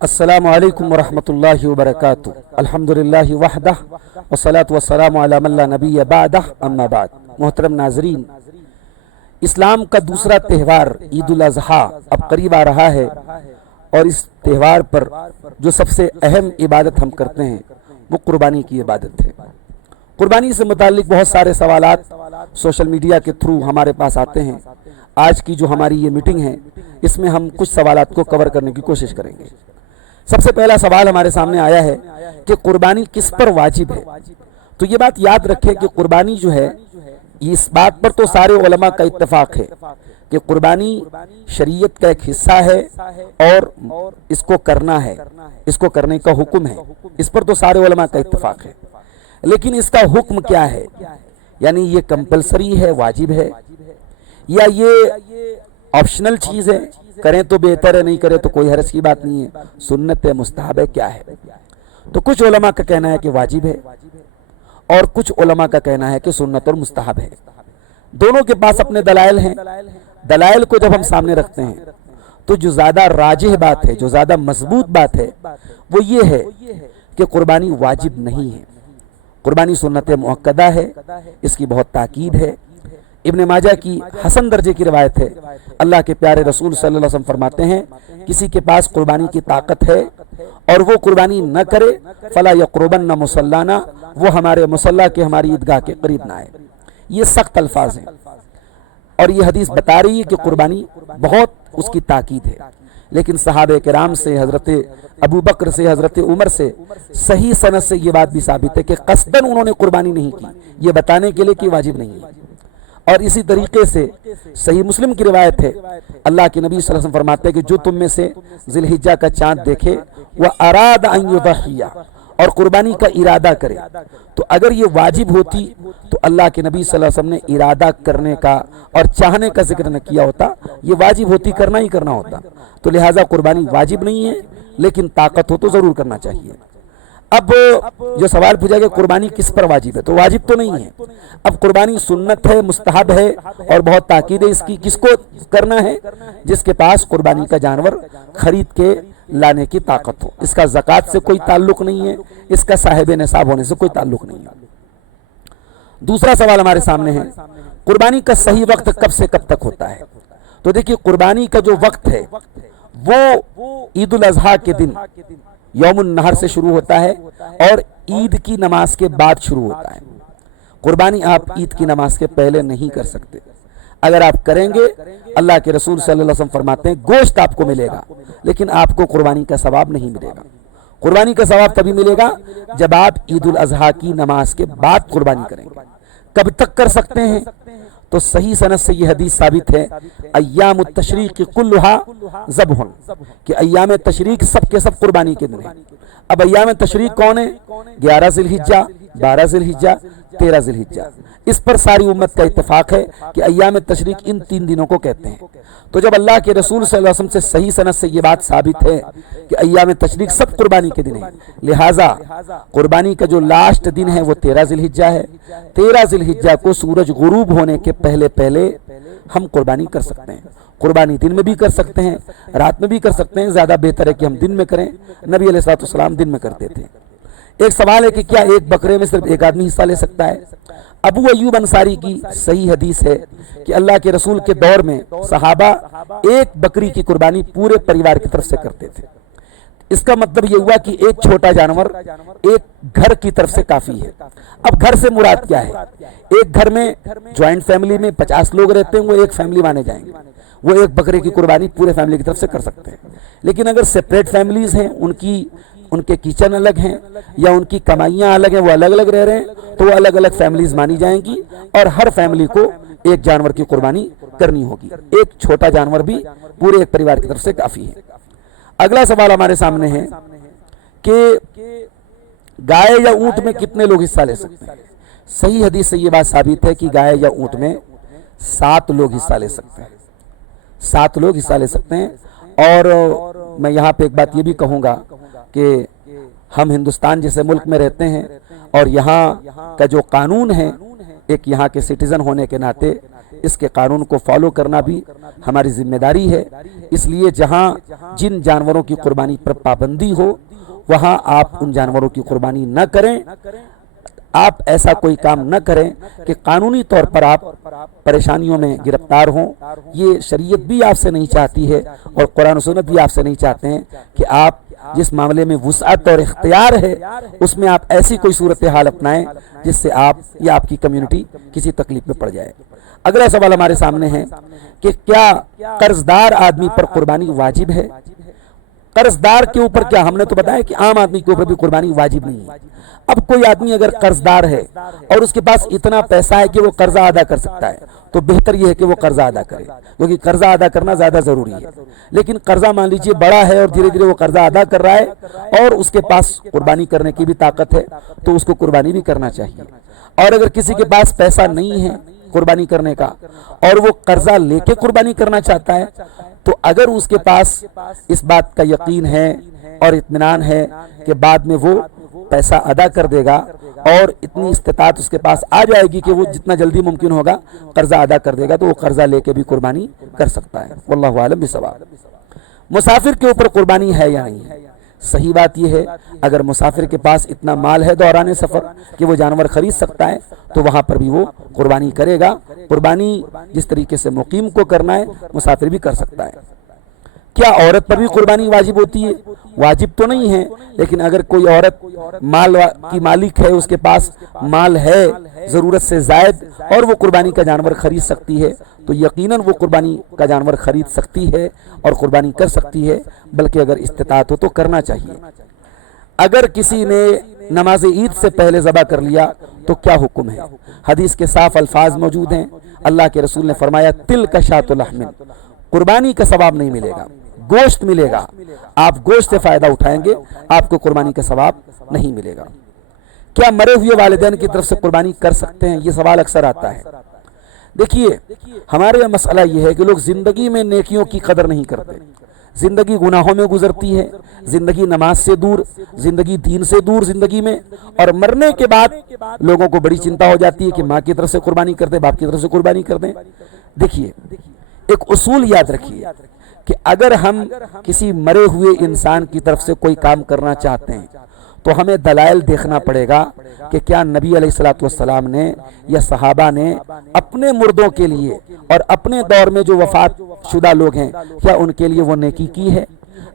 السلام علیکم ورحمۃ اللہ وبرکاتہ۔ الحمدللہ وحدہ والصلاۃ والسلام علی من لا نبی بعدہ، اما بعد۔ محترم ناظرین، اسلام کا دوسرا تہوار عید الاضحیٰ اب قریب آ رہا ہے، اور اس تہوار پر جو سب سے اہم عبادت ہم کرتے ہیں وہ قربانی کی عبادت ہے۔ قربانی سے متعلق بہت سارے سوالات سوشل میڈیا کے تھرو ہمارے پاس آتے ہیں۔ آج کی جو ہماری یہ میٹنگ ہے، اس میں ہم کچھ سوالات کو کور کرنے کی کوشش کریں گے۔ سب سے پہلا سوال ہمارے سامنے آیا ہے کہ قربانی کس پر واجب ہے؟ تو یہ بات یاد رکھیں کہ قربانی جو ہے، اس بات پر تو سارے علماء کا اتفاق ہے کہ قربانی شریعت کا ایک حصہ ہے اور اس کو کرنا ہے، اس کو کرنے کا حکم ہے۔ اس پر تو سارے علماء کا اتفاق ہے، لیکن اس کا حکم کیا ہے؟ یعنی یہ کمپلسری ہے، واجب ہے، یا یہ آپشنل چیز ہے، کریں تو بہتر ہے، نہیں کریں تو کوئی حرج کی بات نہیں ہے، سنت ہے، مستحب ہے، کیا ہے؟ تو کچھ علماء کا کہنا ہے کہ واجب ہے، اور کچھ علماء کا کہنا ہے کہ سنت اور مستحب ہے۔ دونوں کے پاس اپنے دلائل ہیں۔ دلائل کو جب ہم سامنے رکھتے ہیں تو جو زیادہ راجح بات ہے، جو زیادہ مضبوط بات ہے، وہ یہ ہے کہ قربانی واجب نہیں ہے، قربانی سنت مؤکدہ ہے، اس کی بہت تاکید ہے۔ ابن ماجہ کی حسن درجے کی روایت ہے، اللہ کے پیارے رسول صلی اللہ علیہ وسلم فرماتے ہیں، کسی کے پاس قربانی کی طاقت ہے اور وہ قربانی نہ کرے، فلا یقربن مصلانا، وہ ہمارے مصلی کے، ہماری عیدگاہ کے قریب نہ آئے۔ یہ سخت الفاظ ہیں، اور یہ حدیث بتا رہی ہے کہ قربانی بہت اس کی تاکید ہے۔ لیکن صحابہ کرام سے، حضرت ابو بکر سے، حضرت عمر سے صحیح سند سے یہ بات بھی ثابت ہے کہ قصداً انہوں نے قربانی نہیں کی، یہ بتانے کے لیے کہ واجب نہیں ہے۔ اور اسی طریقے سے صحیح مسلم کی روایت ہے، اللہ کے نبی صلی اللہ علیہ وسلم فرماتے ہیں کہ جو تم میں سے ذی الحجہ کا چاند دیکھے وہ اراد ان یضحیہ، اور قربانی کا ارادہ کرے، تو اگر یہ واجب ہوتی تو اللہ کے نبی صلی اللہ علیہ وسلم نے ارادہ کرنے کا اور چاہنے کا ذکر نہ کیا ہوتا، یہ واجب ہوتی، کرنا ہی کرنا ہوتا۔ تو لہٰذا قربانی واجب نہیں ہے، لیکن طاقت ہو تو ضرور کرنا چاہیے۔ اب جو سوال پوچھا کہ قربانی کس پر واجب ہے، تو واجب تو نہیں ہے۔ اب قربانی سنت ہے، مستحب ہے، اور بہت تاکید ہے اس کی۔ کس کو کرنا ہے؟ جس کے پاس قربانی کا جانور خرید کے لانے کی طاقت ہو۔ اس کا زکوٰۃ سے کوئی تعلق نہیں ہے، اس کا صاحب نصاب ہونے سے کوئی تعلق نہیں ہے۔ دوسرا سوال ہمارے سامنے ہے، قربانی کا صحیح وقت کب سے کب تک ہوتا ہے؟ تو دیکھیے، قربانی کا جو وقت ہے وہ عید الاضحیٰ کے دن یوم النحر سے شروع ہوتا ہے، اور عید کی نماز کے بعد شروع ہوتا ہے۔ قربانی آپ عید کی نماز کے پہلے نہیں کر سکتے۔ اگر آپ کریں گے، اللہ کے رسول صلی اللہ علیہ وسلم فرماتے ہیں گوشت آپ کو ملے گا، لیکن آپ کو قربانی کا ثواب نہیں ملے گا۔ قربانی کا ثواب تبھی ملے گا جب آپ عید الاضحیٰ کی نماز کے بعد قربانی کریں گے۔ کب تک کر سکتے ہیں؟ تو صحیح سند سے یہ حدیث ثابت ہے، ایام التشریق کلھا ذبح، کہ ایام تشریق سب کے سب قربانی کے دن ہیں۔ اب ایام تشریق کون ہیں؟ 11 ذی الحجہ، 12 ذی الحجہ، 13 ذی الحجہ۔ اس پر ساری امت کا اتفاق ہے کہ ایام تشریق ان 3 دنوں کو کہتے ہیں۔ تو جب اللہ کے رسول صلی اللہ علیہ وسلم سے صحیح سند سے یہ بات ثابت ہے کہ ایام تشریق سب قربانی کے دن ہیں، لہٰذا قربانی کا جو لاسٹ دن ہے وہ 13 ذی الحجہ ہے۔ 13 ذی الحجہ کو سورج غروب ہونے کے پہلے ہم قربانی کر سکتے ہیں۔ قربانی دن میں بھی کر سکتے ہیں، رات میں بھی کر سکتے ہیں، زیادہ بہتر ہے کہ ہم دن میں کریں۔ نبی علیہ الصلوۃ والسلام دن میں کرتے تھے۔ ایک سوال ہے کہ کیا ایک بکرے میں صرف ایک آدمی حصہ لے سکتا ہے؟ ابو ایوب انصاری کی صحیح حدیث ہے کہ اللہ کے رسول کے دور میں صحابہ ایک بکری کی قربانی پورے پریوار کی طرف سے کرتے تھے۔ اس کا مطلب یہ ہوا کہ ایک چھوٹا جانور ایک گھر کی طرف سے کافی ہے۔ اب گھر سے مراد کیا ہے؟ ایک گھر میں جوائنٹ فیملی میں 50 لوگ رہتے ہیں، وہ ایک فیملی مانے جائیں گے، وہ ایک بکرے کی قربانی پورے فیملی کی طرف سے کر سکتے ہیں۔ لیکن اگر سپریٹ فیملیز ہیں، ان کے کچن الگ ہیں یا ان کی کمائیاں الگ ہیں، وہ الگ الگ رہ رہے ہیں، تو وہ الگ الگ فیملیز مانی جائیں گی، اور ہر فیملی کو ایک جانور کی قربانی کرنی ہوگی۔ ایک چھوٹا جانور بھی پورے ایک پریوار کی طرف سے کافی ہے۔ اگلا سوال ہمارے سامنے ہے کہ گائے یا اونٹ میں کتنے لوگ حصہ لے سکتے ہیں؟ صحیح حدیث سے یہ بات ثابت ہے کہ گائے یا اونٹ میں 7 لوگ حصہ لے سکتے ہیں، 7 لوگ حصہ لے سکتے ہیں۔ اور میں یہاں پہ ایک بات یہ بھی کہوں گا کہ ہم ہندوستان جیسے ملک میں رہتے ہیں، اور یہاں کا جو قانون ہے، ایک یہاں کے سٹیزن ہونے کے ناطے اس کے قانون کو فالو کرنا بھی ہماری ذمہ داری ہے۔ اس لیے جہاں جن جانوروں کی قربانی پر پابندی ہو وہاں آپ ان جانوروں کی قربانی نہ کریں، آپ ایسا کوئی کام نہ کریں کہ قانونی طور پر آپ پریشانیوں میں گرفتار ہوں۔ یہ شریعت بھی آپ سے نہیں چاہتی ہے اور قرآن و سنت بھی آپ سے نہیں چاہتے ہیں کہ آپ جس معاملے میں وسعت اور اختیار ہے اس میں آپ ایسی کوئی صورتحال اپنائیں جس سے آپ یا آپ کی کمیونٹی کسی تکلیف میں پڑ جائے۔ اگلا سوال ہمارے سامنے ہے کہ کیا قرض دار آدمی پر قربانی واجب ہے؟ قرض دار کے اوپر کیا، ہم نے تو بتایا کہ عام آدمی کے اوپر بھی قربانی واجب نہیں ہے۔ اب کوئی آدمی اگر قرض دار ہے اور اس کے پاس اتنا پیسہ ہے کہ وہ قرضہ ادا کر سکتا ہے تو بہتر یہ ہے کہ وہ قرضہ ادا کرے، کیونکہ قرضہ ادا کرنا زیادہ ضروری ہے۔ لیکن قرضہ مان لیجئے بڑا ہے اور دھیرے دھیرے وہ قرضہ ادا کر رہا ہے اور اس کے پاس قربانی کرنے کی بھی طاقت ہے تو اس کو قربانی بھی کرنا چاہیے۔ اور اگر کسی کے پاس پیسہ نہیں ہے قربانی کرنے کا اور وہ قرضہ لے کے قربانی کرنا چاہتا ہے تو اگر اس کے پاس اس بات کا یقین ہے اور اطمینان ہے کہ بعد میں وہ پیسہ ادا کر دے گا اور اتنی استطاعت اس کے پاس آ جائے گی کہ وہ جتنا جلدی ممکن ہوگا قرضہ ادا کر دے گا تو وہ قرضہ لے کے بھی قربانی کر سکتا ہے۔ واللہ اعلم بالصواب۔ مسافر کے اوپر قربانی ہے یا نہیں ہے؟ صحیح بات یہ ہے اگر مسافر کے پاس اتنا مال ہے دوران سفر کہ وہ جانور خرید سکتا ہے تو وہاں پر بھی وہ قربانی کرے گا۔ قربانی جس طریقے سے مقیم کو کرنا ہے مسافر بھی کر سکتا ہے۔ کیا عورت پر بھی قربانی واجب ہوتی ہے؟ واجب تو نہیں ہے، لیکن اگر کوئی عورت مال کی مالک ہے، اس کے پاس مال ہے ضرورت سے زائد اور وہ قربانی کا جانور خرید سکتی ہے تو یقیناً وہ قربانی کا جانور خرید سکتی ہے اور قربانی کر سکتی ہے، بلکہ اگر استطاعت ہو تو کرنا چاہیے۔ اگر کسی نے نماز عید سے پہلے ذبح کر لیا تو کیا حکم ہے؟ حدیث کے صاف الفاظ موجود ہیں۔ اللہ کے رسول نے فرمایا تلک شاۃ لحم، قربانی کا ثواب نہیں ملے گا، گوشت ملے گا، آپ گوشت سے فائدہ اٹھائیں گے، آپ کو قربانی کا ثواب نہیں ملے گا۔ کیا مرے ہوئے والدین کی طرف سے قربانی کر سکتے ہیں؟ یہ سوال اکثر آتا ہے۔ دیکھیے ہمارے یہاں مسئلہ یہ ہے کہ لوگ زندگی میں نیکیوں کی قدر نہیں کرتے، زندگی گناہوں میں گزرتی ہے، زندگی نماز سے دور، زندگی دین سے دور زندگی میں، اور مرنے کے بعد لوگوں کو بڑی چنتا ہو جاتی ہے کہ ماں کی طرف سے قربانی کر دیں، باپ کی طرف سے قربانی کر دیں۔ دیکھیے ایک اصول یاد رکھیے کہ اگر ہم کسی مرے ہوئے انسان کی طرف سے کوئی کام کرنا چاہتے ہیں تو ہمیں دلائل دیکھنا پڑے گا کہ کیا نبی علیہ الصلوۃ والسلام نے یا صحابہ نے اپنے مردوں کے لیے اور اپنے دور میں جو وفات شدہ لوگ ہیں کیا ان کے لیے وہ نیکی کی ہے؟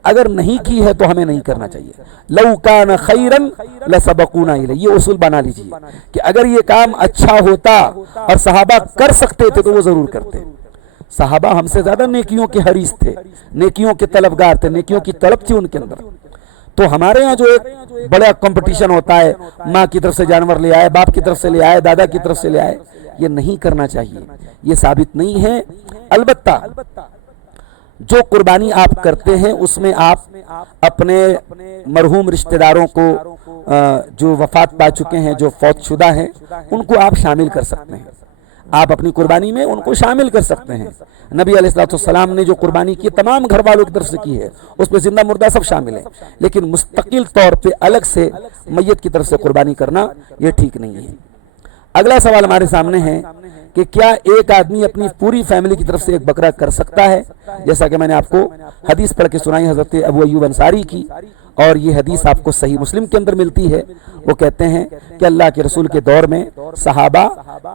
اگر نہیں کی ہے تو ہمیں نہیں کرنا چاہیے۔ لو کان خیرا لسبقونا الیہ، یہ اصول بنا لیجیے کہ اگر یہ کام اچھا ہوتا اور صحابہ کر سکتے تھے تو وہ ضرور کرتے۔ صحابہ ہم سے زیادہ نیکیوں کے حریص تھے، نیکیوں کے طلبگار تھے، نیکیوں کی طلب تھی ان کے اندر۔ تو ہمارے ہاں جو ایک بڑا کمپٹیشن ہوتا ہے، ماں کی طرف سے جانور لے آئے، باپ کی طرف سے لے آئے، دادا کی طرف سے لے آئے، یہ نہیں کرنا چاہیے، یہ ثابت نہیں ہے۔ البتہ جو قربانی آپ کرتے ہیں اس میں آپ اپنے مرحوم رشتہ داروں کو جو وفات پا چکے ہیں، جو فوت شدہ ہیں، ان کو آپ شامل کر سکتے ہیں، آپ اپنی قربانی میں ان کو شامل کر سکتے ہیں۔ نبی علیہ الصلوۃ والسلام نے جو قربانی کی تمام گھر والوں کی طرف سے کی ہے، اس میں زندہ مردہ سب شامل ہیں، لیکن مستقل طور پہ الگ سے میت کی طرف سے قربانی کرنا یہ ٹھیک نہیں ہے۔ اگلا سوال ہمارے سامنے ہے کہ کیا ایک آدمی اپنی پوری فیملی کی طرف سے ایک بکرا کر سکتا ہے؟ جیسا کہ میں نے آپ کو حدیث پڑھ کے سنائی حضرت ابو ایوب انصاری کی، اور یہ حدیث آپ کو صحیح مسلم کے اندر ملتی ہے۔ وہ کہتے ہیں کہ اللہ کے رسول کے دور میں صحابہ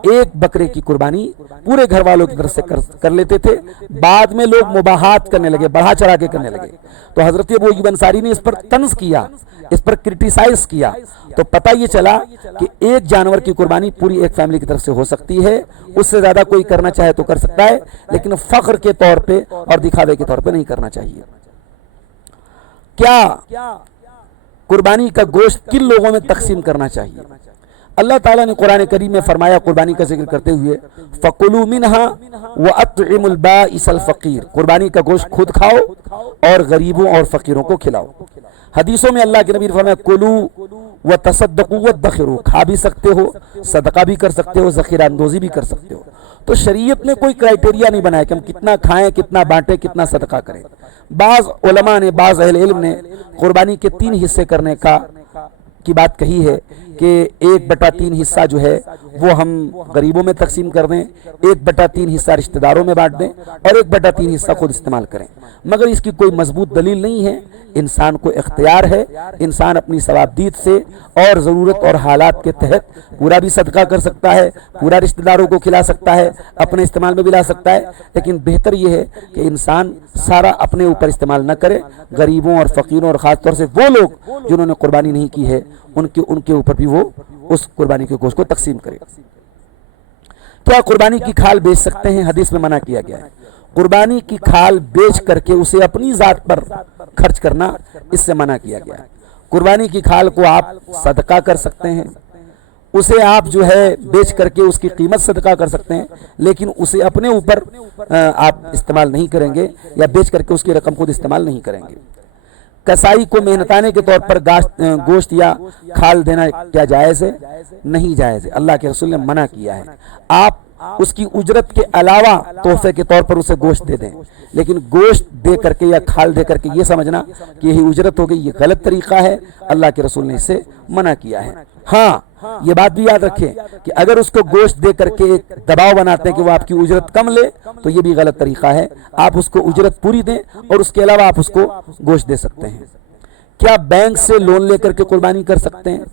ایک بکرے کی قربانی پورے گھر والوں کی طرف سے کر لیتے تھے، بعد میں لوگ مباحات کرنے لگے، بڑھا چڑھا کے کرنے لگے، تو حضرت ابو ایوب انصاری نے اس پر طنز کیا، اس پر کرٹیسائز کیا، تو پتہ یہ چلا کہ ایک جانور کی قربانی پوری ایک فیملی کی طرف سے ہو سکتی ہے، اس سے زیادہ کوئی کرنا چاہے تو کر سکتا ہے، لیکن فخر کے طور پہ اور دکھاوے کے طور پہ نہیں کرنا چاہیے۔ کیا قربانی کا گوشت کن لوگوں میں تقسیم کرنا چاہیے؟ اللہ تعالیٰ نے قرآن کریم میں فرمایا قربانی کا ذکر کرتے ہوئے فَقُلُوا مِنْهَا وَأَطْعِمُوا الْبَائِسَ الْفَقِيرَ، قربانی کا گوشت خود کھاؤ اور غریبوں اور فقیروں کو کھلاؤ۔ حدیثوں میں اللہ کے نبی نے فرمایا کُلُوا وَتَصَدَّقُوا وَادَّخِرُوا، کھا بھی سکتے ہو، صدقہ بھی کر سکتے ہو، ذخیرہ اندوزی بھی کر سکتے ہو۔ تو شریعت نے کوئی کرائٹیریا نہیں بنایا کہ ہم کتنا کھائیں، کتنا بانٹیں، کتنا صدقہ کریں۔ بعض علماء نے، بعض اہل علم نے قربانی کے 3 حصے کرنے کی بات کہی ہے کہ 1/3 حصہ جو ہے وہ ہم غریبوں میں تقسیم کر دیں، 1/3 حصہ رشتہ داروں میں بانٹ دیں اور 1/3 حصہ خود استعمال کریں، مگر اس کی کوئی مضبوط دلیل نہیں ہے۔ انسان کو اختیار ہے، انسان اپنی ثوابدید سے اور ضرورت اور حالات کے تحت پورا بھی صدقہ کر سکتا ہے، پورا رشتہ داروں کو کھلا سکتا ہے، اپنے استعمال میں بھی لا سکتا ہے، لیکن بہتر یہ ہے کہ انسان سارا اپنے اوپر استعمال نہ کرے، غریبوں اور فقیروں اور خاص طور سے وہ لوگ جنہوں نے قربانی نہیں کی ہے ان کے اوپر بھی وہ اس قربانی کے گوشت کو تقسیم کرے۔ کیا قربانی کی کھال بیچ سکتے ہیں؟ حدیث میں منع کیا گیا ہے۔ قربانی کی کھال بیچ کر کے اسے اپنی ذات پر خرچ کرنا اس سے منع کیا گیا ہے۔ قربانی کی کھال کو آپ صدقہ کر سکتے ہیں، اسے آپ جو ہے بیچ کر کے اس کی قیمت صدقہ کر سکتے ہیں، لیکن اسے اپنے اوپر آپ استعمال نہیں کریں گے یا بیچ کر کے اس کی رقم خود استعمال نہیں کریں گے۔ کسائی کو محنتانے کے طور پر گوشت یا کھال دینا کیا جائز ہے؟ نہیں جائز ہے، اللہ کے رسول نے منع کیا ہے۔ آپ اس کی اجرت کے علاوہ تحفے کے طور پر اسے گوشت دے دیں، لیکن گوشت دے کر کے یا کھال دے کر کے یہ سمجھنا کہ یہی اجرت ہو گئی، یہ غلط طریقہ ہے، اللہ کے رسول نے اسے منع کیا ہے۔ ہاں یہ بات بھی یاد رکھیں کہ اگر اس کو گوشت دے کر کے ایک دباؤ بناتے ہیں کہ وہ آپ کی اجرت کم لے تو یہ بھی غلط طریقہ ہے۔ آپ اس کو اجرت پوری دیں اور اس کے علاوہ آپ اس کو گوشت دے سکتے ہیں۔ کیا بینک سے لون لے کر کے قربانی کر سکتے ہیں؟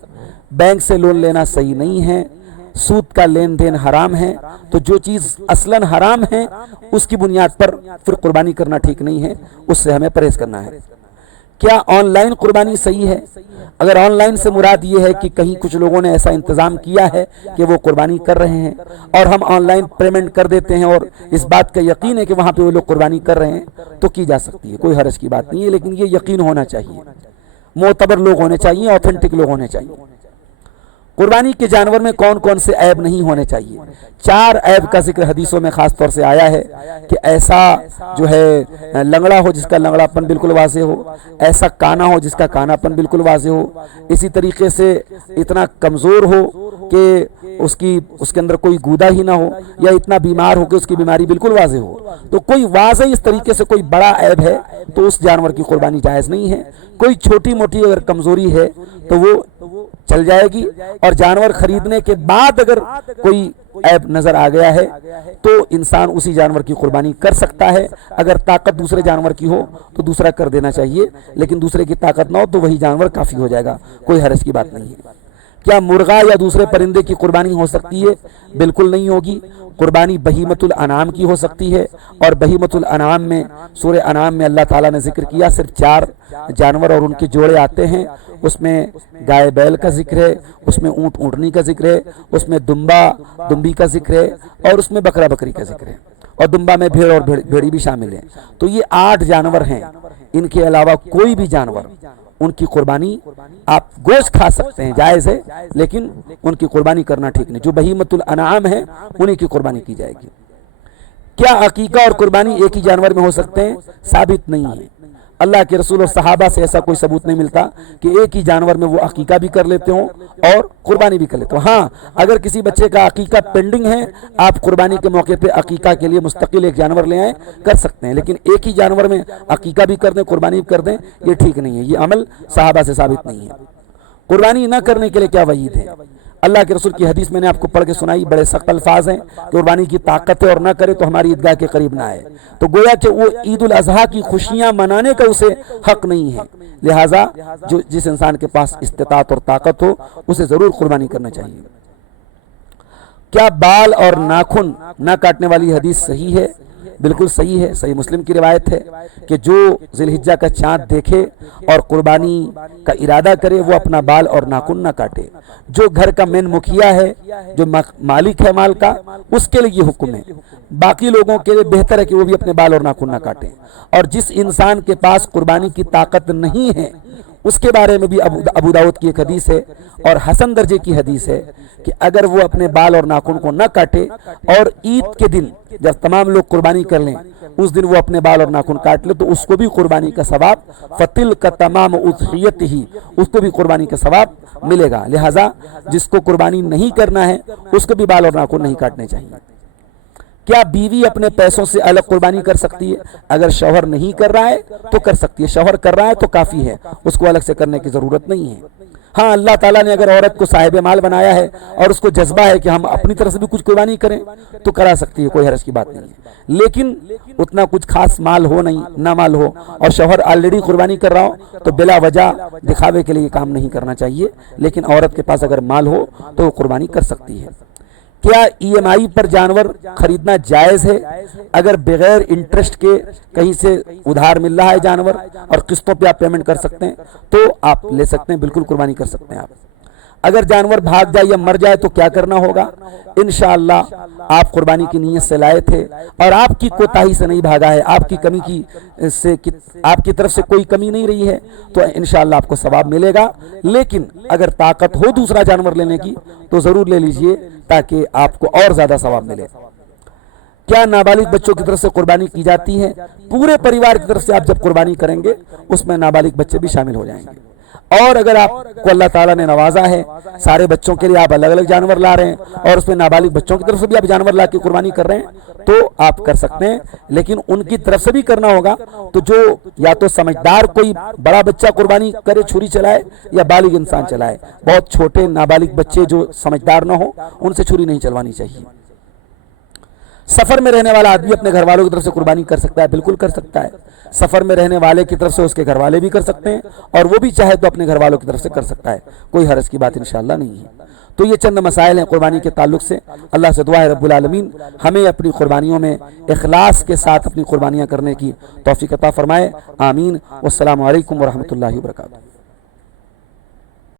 بینک سے لون لینا صحیح نہیں ہے، سود کا لین دین حرام ہے، تو جو چیز اصلاً حرام ہے اس کی بنیاد پر پھر قربانی کرنا ٹھیک نہیں ہے، اس سے ہمیں پرہیز کرنا ہے۔ کیا آن لائن قربانی صحیح ہے؟ اگر آن لائن سے مراد یہ ہے کہ کہیں کچھ لوگوں نے ایسا انتظام کیا ہے کہ وہ قربانی کر رہے ہیں اور ہم آن لائن پیمنٹ کر دیتے ہیں اور اس بات کا یقین ہے کہ وہاں پہ وہ لوگ قربانی کر رہے ہیں، تو کی جا سکتی ہے، کوئی حرج کی بات نہیں ہے، لیکن یہ یقین ہونا چاہیے، معتبر لوگ ہونے چاہیے، اوتھینٹک لوگ ہونے چاہیے۔ قربانی کے جانور میں کون کون سے عیب نہیں ہونے چاہیے؟ 4 عیب کا ذکر حدیثوں میں خاص طور سے آیا ہے کہ ایسا جو ہے لنگڑا ہو جس کا لنگڑا پن بالکل واضح ہو، ایسا کانا ہو جس کا کانا پن بالکل واضح ہو، اسی طریقے سے اتنا کمزور ہو کہ اس کے اندر کوئی گودا ہی نہ ہو، یا اتنا بیمار ہو کہ اس کی بیماری بالکل واضح ہو۔ تو کوئی واضح اس طریقے سے کوئی بڑا عیب ہے تو اس جانور کی قربانی جائز نہیں ہے۔ کوئی چھوٹی موٹی اگر کمزوری ہے تو وہ چل جائے گی، اور جانور خریدنے کے بعد اگر کوئی عیب نظر آ گیا ہے تو انسان اسی جانور کی قربانی کر سکتا ہے۔ اگر طاقت دوسرے جانور کی ہو تو دوسرا کر دینا چاہیے، لیکن دوسرے کی طاقت نہ ہو تو وہی جانور کافی ہو جائے گا، کوئی حرج کی بات نہیں ہے۔ کیا مرغا یا دوسرے پرندے کی قربانی ہو سکتی ہے؟ بالکل نہیں ہوگی۔ قربانی بہیمۃ الانعام کی ہو سکتی ہے، اور بہیمۃ الانعام میں سورہ انعام میں اللہ تعالیٰ نے ذکر کیا صرف 4 جانور اور ان کے جوڑے آتے ہیں، اس میں گائے بیل کا ذکر ہے، اس میں اونٹ اونٹنی کا ذکر ہے، اس میں دمبا دمبی کا ذکر ہے، اور اس میں بکرا بکری کا ذکر ہے، اور دمبا میں بھیڑ اور بھیڑی بھی شامل ہے۔ تو یہ 8 جانور ہیں، ان کے علاوہ کوئی بھی جانور ان کی قربانی آپ گوشت کھا سکتے ہیں، جائز ہے، لیکن ان کی قربانی کرنا ٹھیک نہیں۔ جو بہیمۃ الانعام ہے انہی کی قربانی کی جائے گی۔ کیا عقیقہ اور قربانی ایک ہی جانور میں ہو سکتے ہیں؟ ثابت نہیں ہے۔ اللہ کے رسول اور صحابہ سے ایسا کوئی ثبوت نہیں ملتا کہ ایک ہی جانور میں وہ عقیقہ بھی کر لیتے ہوں اور قربانی بھی کر لیتے ہوں۔ ہاں اگر کسی بچے کا عقیقہ پینڈنگ ہے، آپ قربانی کے موقع پہ عقیقہ کے لیے مستقل ایک جانور لے آئیں، کر سکتے ہیں، لیکن ایک ہی جانور میں عقیقہ بھی کر دیں، قربانی بھی کر دیں، یہ ٹھیک نہیں ہے، یہ عمل صحابہ سے ثابت نہیں ہے۔ قربانی نہ کرنے کے لیے کیا وعید ہے؟ اللہ کے رسول کی حدیث میں نے آپ کو پڑھ کے سنائی، بڑے سخت الفاظ ہیں، قربانی کی طاقت ہے اور نہ کرے تو ہماری عیدگاہ کے قریب نہ آئے۔ تو گویا کہ وہ عید الاضحیٰ کی خوشیاں منانے کا اسے حق نہیں ہے، لہٰذا جس انسان کے پاس استطاعت اور طاقت ہو اسے ضرور قربانی کرنا چاہیے۔ کیا بال اور ناخن نہ کاٹنے والی حدیث صحیح ہے؟ بالکل صحیح ہے، صحیح مسلم کی روایت ہے کہ جو ذی الحجہ کا چاند دیکھے اور قربانی کا ارادہ کرے وہ اپنا بال اور ناخن نہ کاٹے۔ جو گھر کا مین مکھیا ہے، جو مالک ہے مال کا، اس کے لیے یہ حکم ہے، باقی لوگوں کے لیے بہتر ہے کہ وہ بھی اپنے بال اور ناخن نہ کاٹیں۔ اور جس انسان کے پاس قربانی کی طاقت نہیں ہے اس کے بارے میں بھی ابو داؤد کی ایک حدیث ہے اور حسن درجے کی حدیث ہے کہ اگر وہ اپنے بال اور ناخن کو نہ کاٹے اور عید کے دن جب تمام لوگ قربانی کر لیں اس دن وہ اپنے بال اور ناخن کاٹ لے تو اس کو بھی قربانی کا ثواب فتل کا تمام اضحیت ہی، اس کو بھی قربانی کا ثواب ملے گا۔ لہٰذا جس کو قربانی نہیں کرنا ہے اس کو بھی بال اور ناخن نہیں کاٹنے چاہیے۔ کیا بیوی اپنے پیسوں سے الگ قربانی کر سکتی ہے؟ اگر شوہر نہیں کر رہا ہے تو کر سکتی ہے، شوہر کر رہا ہے تو کافی ہے، اس کو الگ سے کرنے کی ضرورت نہیں ہے۔ ہاں اللہ تعالیٰ نے اگر عورت کو صاحب مال بنایا ہے اور اس کو جذبہ ہے کہ ہم اپنی طرف سے بھی کچھ قربانی کریں تو کرا سکتی ہے، کوئی حرج کی بات نہیں ہے، لیکن اتنا کچھ خاص مال ہو نہیں، نہ مال ہو اور شوہر آلریڈی قربانی کر رہا ہو تو بلا وجہ دکھاوے کے لیے کام نہیں کرنا چاہیے، لیکن عورت کے پاس اگر مال ہو تو وہ قربانی کر سکتی ہے۔ کیا ای ایم آئی پر جانور خریدنا جائز ہے؟ اگر بغیر انٹرسٹ کے کہیں سے ادھار مل رہا ہے جانور اور قسطوں پہ آپ پیمنٹ کر سکتے ہیں تو آپ لے سکتے ہیں، بالکل قربانی کر سکتے ہیں آپ۔ اگر جانور بھاگ جائے یا مر جائے تو کیا کرنا ہوگا؟ انشاءاللہ آپ قربانی کی نیت سے لائے تھے اور آپ کی کوتاہی سے نہیں بھاگا ہے، آپ کی کمی سے آپ کی طرف سے کوئی کمی نہیں رہی ہے تو انشاءاللہ آپ کو ثواب ملے گا، لیکن اگر طاقت ہو دوسرا جانور لینے کی تو ضرور لے لیجئے تاکہ آپ کو اور زیادہ ثواب ملے۔ کیا نابالغ بچوں کی طرف سے قربانی کی جاتی ہے؟ پورے پریوار کی طرف سے آپ جب قربانی کریں گے اس میں نابالغ بچے بھی شامل ہو جائیں گے، اور اگر آپ کو اللہ تعالیٰ نے نوازا ہے سارے بچوں کے لیے آپ الگ الگ جانور لا رہے ہیں اور اس میں نابالغ بچوں کی طرف سے بھی آپ جانور لا کے قربانی کر رہے ہیں تو آپ کر سکتے ہیں، لیکن ان کی طرف سے بھی کرنا ہوگا تو جو یا تو سمجھدار کوئی بڑا بچہ قربانی کرے، چھری چلائے، یا بالغ انسان چلائے۔ بہت چھوٹے نابالغ بچے جو سمجھدار نہ ہو ان سے چھری نہیں چلوانی چاہیے۔ سفر میں رہنے والا آدمی اپنے گھر والوں کی طرف سے قربانی کر سکتا ہے؟ بالکل کر سکتا ہے۔ سفر میں رہنے والے کی طرف سے اس کے گھر والے بھی کر سکتے ہیں اور وہ بھی چاہے تو اپنے گھر والوں کی طرف سے کر سکتا ہے، کوئی حرج کی بات انشاءاللہ نہیں ہے۔ تو یہ چند مسائل ہیں قربانی کے تعلق سے۔ اللہ سے دعا ہے رب العالمین ہمیں اپنی قربانیوں میں اخلاص کے ساتھ اپنی قربانیاں کرنے کی توفیق عطا فرمائے، آمین۔ والسلام علیکم ورحمۃ اللہ وبرکاتہ۔